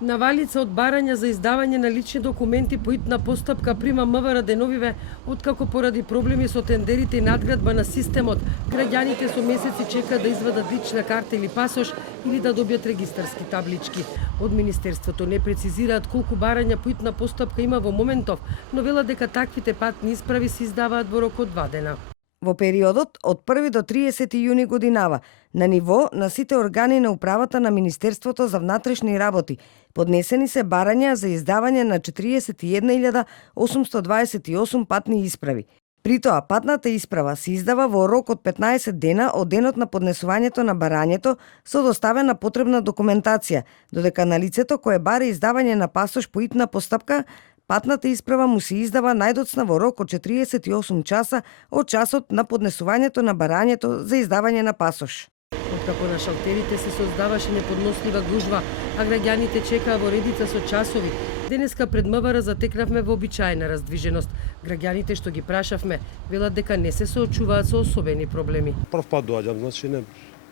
Навалица од барања за издавање на лични документи по итна постапка прима МВР деновиве, откако поради проблеми со тендерите и надградба на системот, граѓаните со месеци чекаат да извадат лична карта или пасош или да добијат регистарски таблички. Од Министерството не прецизираат колку барања по итна постапка има во моментов, но велат дека таквите патни исправи се издаваат во рок од 2 дена. Во периодот од 1 до 30 јуни годинава, на ниво на сите органи на управата на Министерството за внатрешни работи, поднесени се барања за издавање на 41.828 патни исправи. При тоа, патната исправа се издава во рок од 15 дена од денот на поднесувањето на барањето со доставена потребна документација, додека на лицето кое бара издавање на пасош по итна постапка, патната исправа му се издава најдоцна во рок од 48 часа од часот на поднесувањето на барањето за издавање на пасош. Откако на шалтерите се создаваше неподнослива гужва, а граѓаните чекаа во редица со часови, денеска пред МВР затекнавме вообичаена раздвиженост. Граѓаните што ги прашавме, велат дека не се соочуваат со особени проблеми. Прв пат доаѓам, значи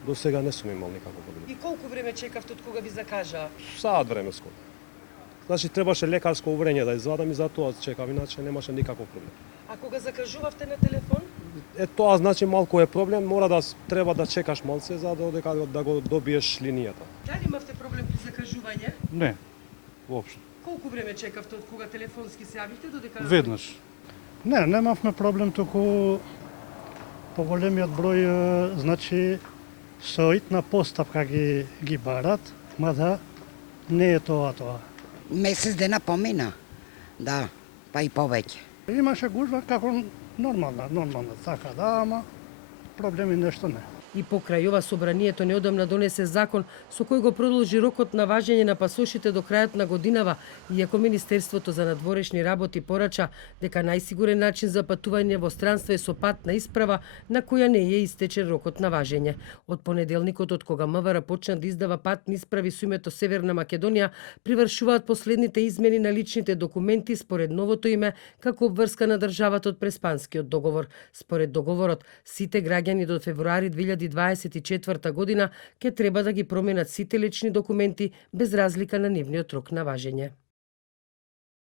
до сега не сум имал никаков проблем. И колку време чекавте од кога ви закажаа? Саат времеско. Значи требаше лекарско уврење да извадам и затоа чекав, иначе немаше никаков проблем. А кога закажувавте на телефон? Тоа значи малку е проблем, треба да чекаш малце за да го добиеш линијата. Дали имавте проблем при закажување? Не, воопшто. Колку време чекавте од кога телефонски се јавивте додека Веднаш. Не, немавме проблем, туку поголемиот број, значи, со итна постапка ги барат, мада не е тоа. Месец дена помина, да, па и повеќе. Имаше гужва како нормална, така да, ама проблеми нешто не. И покрај ова собранието неодамна донесе закон со кој го продолжи рокот на важење на пасошите до крајот на годинава, иако Министерството за надворешни работи порача дека најсигурен начин за патување во странство е со патна исправа на која не е истечен рокот на важење. Од понеделникот, од кога МВР почна да издава патни исправи со името Северна Македонија, привршуваат последните измени на личните документи според новото име како обврска на државата од Преспанскиот договор. Според договорот, сите граѓани до февруари 2024 година ќе треба да ги променат сите лични документи без разлика на нивниот рок на важење.